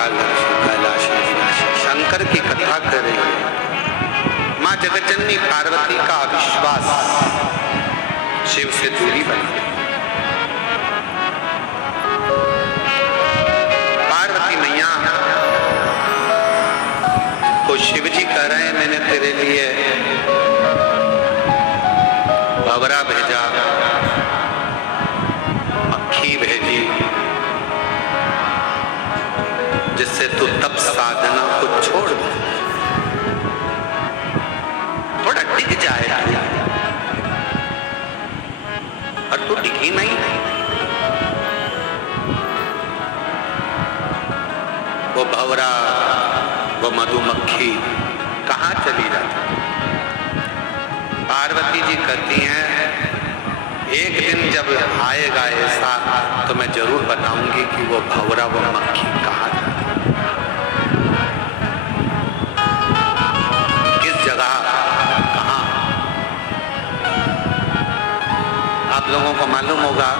एकादशी कैलाशी विनाशी शंकर की कथा कर रही है। माँ जगज्जननी पार्वती का अविश्वास शिव से दूरी बना। पार्वती मैया को शिव जी कह रहे हैं मैंने तेरे लिए भंवरा भेजा, मक्खी भेजी, जिससे तू तप साधना को छोड़ दे, थोड़ा टिक जाए। और तू टिकी नहीं। वो भंवरा, वो मधुमक्खी कहाँ चली जाती? पार्वती जी कहती हैं एक दिन जब आएगा ऐसा तो मैं जरूर बताऊंगी कि वो भंवरा, वो मक्खी कहाँ जाती, किस जगह, कहाँ। आप लोगों को मालूम होगा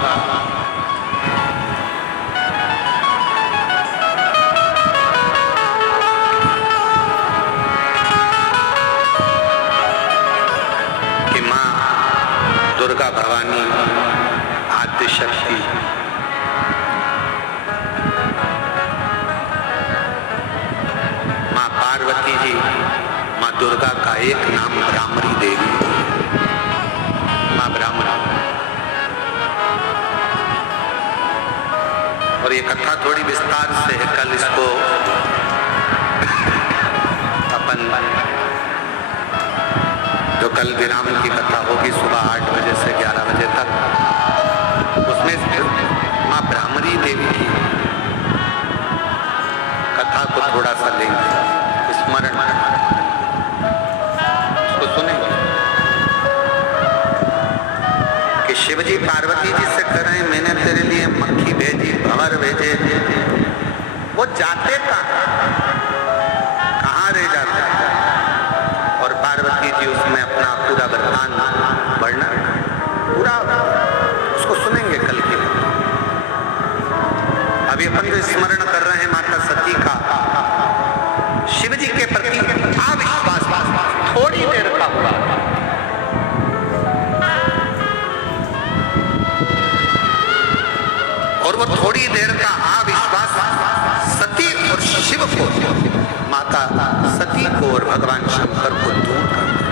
कि माँ दुर्गा भवानी आद्य शक्ति माँ पार्वती जी, माँ दुर्गा का एक नाम ब्राह्मणी देवी, माँ ब्राह्मणी। और ये कथा थोड़ी विस्तार से है, कल इसको अपन जो कल विराम की कथा होगी सुबह 8 बजे से 11 बजे तक, उसमें माँ ब्राह्मणी देवी की कथा को थोड़ा सा लेंगे, स्मरण उसको सुनेंगे कि शिवजी पार्वती जी से कह रहे हैं मैंने तेरे लिए मक्खी भेजी, भंवर भेजे, वो जाते कहाँ रह जाते? और पार्वती जी उसमें अपना पूरा वृत्तांत वर्णन पूरा उसको सुनेंगे कल की। अभी अपन जो स्मरण कर रहे हैं माता सती का, शिव जी के प्रति अविश्वास थोड़ी देर का हुआ, और वो थोड़ी देर का अविश्वास सती और शिव को, माता सती को और भगवान शंकर को दूर कर दिया।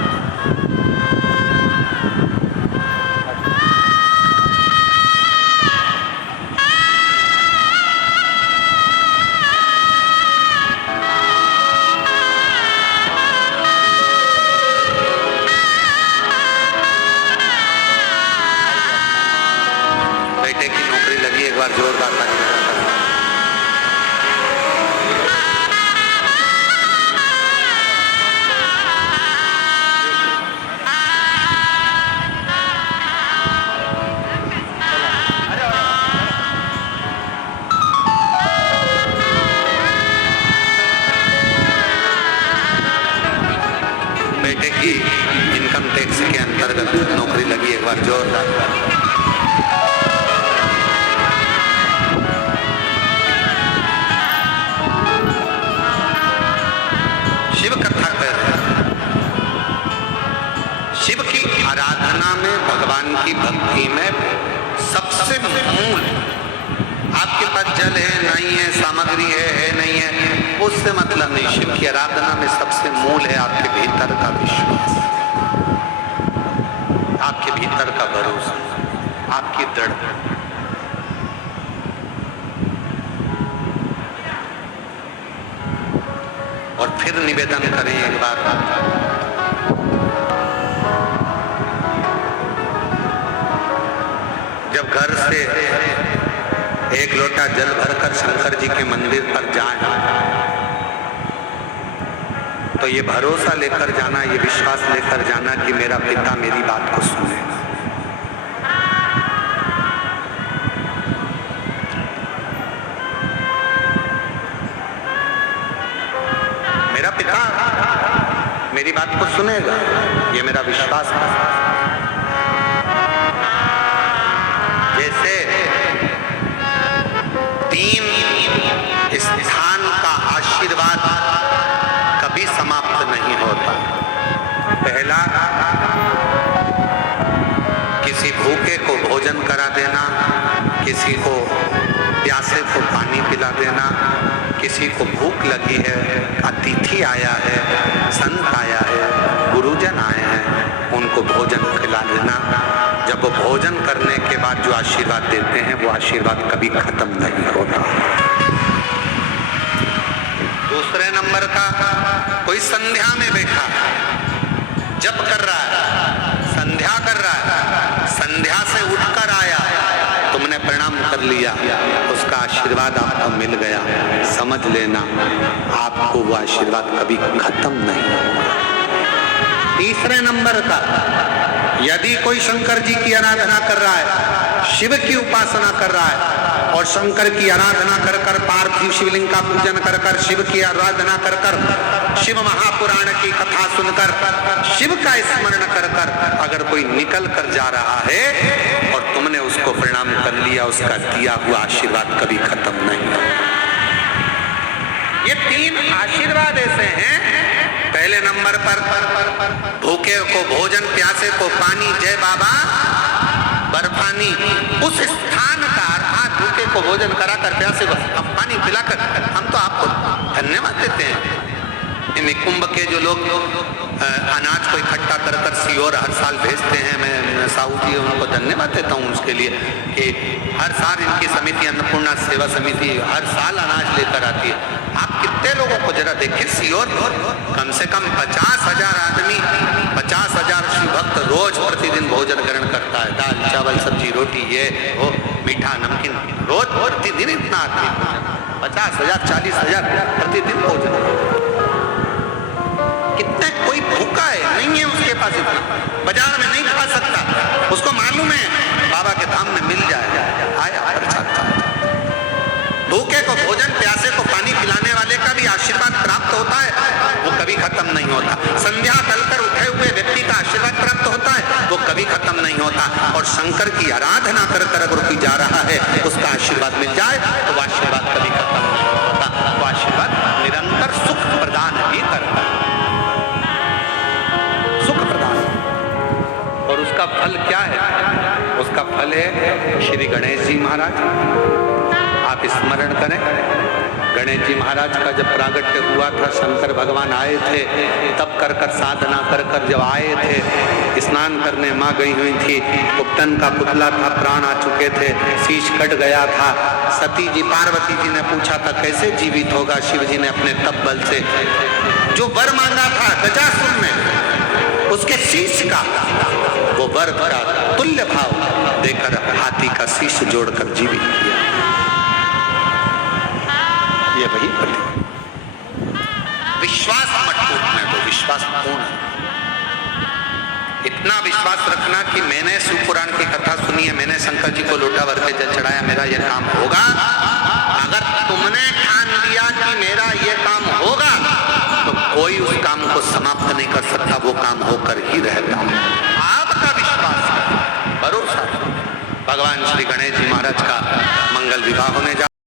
बेटे की नौकरी लगी, एक बार जोरदार ताली। बेटे की इनकम टैक्स के अंतर्गत नौकरी लगी, एक बार जोरदार। शिव कथा कर रहे हैं। शिव की आराधना में, भगवान की भक्ति में सबसे मूल, आपके पास जल है नहीं है, सामग्री है नहीं है, उससे मतलब नहीं। शिव की आराधना में सबसे मूल है आपके भीतर का विश्वास, आपके भीतर का भरोसा, आपकी दृढ़ता। और फिर निवेदन करें एक बार, जब घर से एक लोटा जल भरकर शंकर जी के मंदिर पर जाए तो ये भरोसा लेकर जाना, ये विश्वास लेकर जाना कि मेरा पिता मेरी बात को सुनेगा। मेरा पिता मेरी बात को सुनेगा, ये मेरा विश्वास है। जैसे 3 स्थान का खिला, किसी भूखे को भोजन करा देना, किसी को प्यासे को पानी पिला देना, किसी को भूख लगी है, अतिथि आया है, संत आया है, गुरुजन आए हैं, उनको भोजन खिला देना। जब वो भोजन करने के बाद जो आशीर्वाद देते हैं वो आशीर्वाद कभी खत्म नहीं होता। दूसरे नंबर का, कोई संध्या में बैठा, जप कर रहा है, संध्या कर रहा है, संध्या से उठकर आया, तुमने प्रणाम कर लिया, उसका आशीर्वाद आपको मिल गया, समझ लेना आपको वो आशीर्वाद कभी खत्म नहीं होगा। तीसरे नंबर का, यदि कोई शंकर जी की आराधना कर रहा है, शिव की उपासना कर रहा है और शंकर की आराधना कर कर, पार्थिव शिवलिंग का पूजन कर कर, शिव की आराधना कर कर, शिव महापुराण की कथा सुनकर, शिव का स्मरण कर कर अगर कोई निकल कर जा रहा है और तुमने उसको प्रणाम कर लिया, उसका दिया हुआ आशीर्वाद कभी खत्म नहीं होगा। ये तीन आशीर्वाद ऐसे हैं। पहले नंबर पर भूखे को भोजन, प्यासे को पानी, जय बाबा बर्फानी, उस स्थान का अर्थात भूखे को भोजन कराकर, प्यासे को हम पानी पिलाकर हम तो आपको धन्यवाद देते हैं। इन कुंभ के जो लोग अनाज को इकट्ठा कर कर सीओर हर साल भेजते हैं, मैं साहू जी उनको धन्यवाद देता हूँ उसके लिए कि हर साल इनकी समिति, अन्नपूर्णा सेवा समिति हर साल अनाज लेकर आती है। आप कितने लोगों को जरा देखिए, सीओर कम से कम 50,000 आदमी, 50,000 शिव भक्त रोज प्रतिदिन भोजन ग्रहण करता है, दाल चावल सब्जी रोटी, ये वो मीठा नमकीन, रोज प्रतिदिन इतना आदमी, 50,000 40,000 प्रतिदिन भोजन। कितने, कोई भूखा है नहीं है उसके पास इतना, बाजार में नहीं खा सकता, उसको मालूम है बाबा के धाम में मिल जाएगा, आया प्रसाद। भूखे को भोजन, प्यासे को पानी पिलाने वाले का भी आशीर्वाद प्राप्त होता है, वो कभी खत्म नहीं होता। संध्या कर उठे हुए व्यक्ति का आशीर्वाद प्राप्त होता है, वो कभी खत्म नहीं होता। और शंकर की आराधना कर कर अगर कोई जा रहा है, उसका आशीर्वाद मिल जाए तो वो आशीर्वाद कभी खत्म नहीं होता, वो आशीर्वाद निरंतर सुख प्रदान ही करता है, सुख प्रदान। और उसका फल क्या है? उसका फल है श्री गणेश जी महाराज। आप स्मरण करें, गणेश जी महाराज का जब प्रागट्य हुआ था, शंकर भगवान आए थे, तब कर कर साधना कर कर जब आए थे, स्नान करने माँ गई हुई थी, उपटन का पुतला था, प्राण आ चुके थे, शीश कट गया था। सती जी, पार्वती जी ने पूछा था कैसे जीवित होगा, शिव जी ने अपने तप बल से जो वर मांगा था गजासुर ने, उसके शीश का वो वर का तुल्य भाव देकर हाथी का शीश जोड़कर जीवित किया। ये वही विश्वास मत टूटने दो, विश्वास पूर्ण। इतना विश्वास रखना कि मैंने शिव पुराण की कथा सुनी है, मैंने शंकर जी को लोटा भर के जल चढ़ाया, मेरा ये काम होगा। अगर तुमने ठान लिया कि मेरा ये काम होगा, तो कोई उस काम को समाप्त नहीं कर सकता, वो काम होकर ही रहता। आपका विश्वास, भरोसा। भगवान श्री गणेश जी महाराज का मंगल विवाह होने जा